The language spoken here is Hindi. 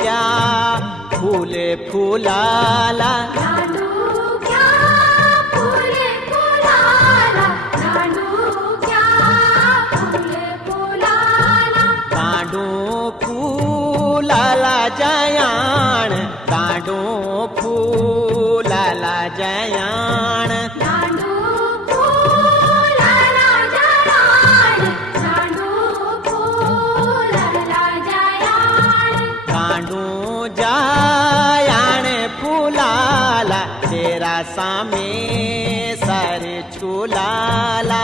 क्या फूले फुलाला, लाडू क्या फूले फुलाला, लाडू क्या फूले फुलाला, कांडू फूलाला जयाण, कांडू फूलाला जयाण, लाडू फुलाला जयाण, लाडू फुलाला जयाण, कांडू जयाण फुलाला, तेरा सामे सर झुलाला,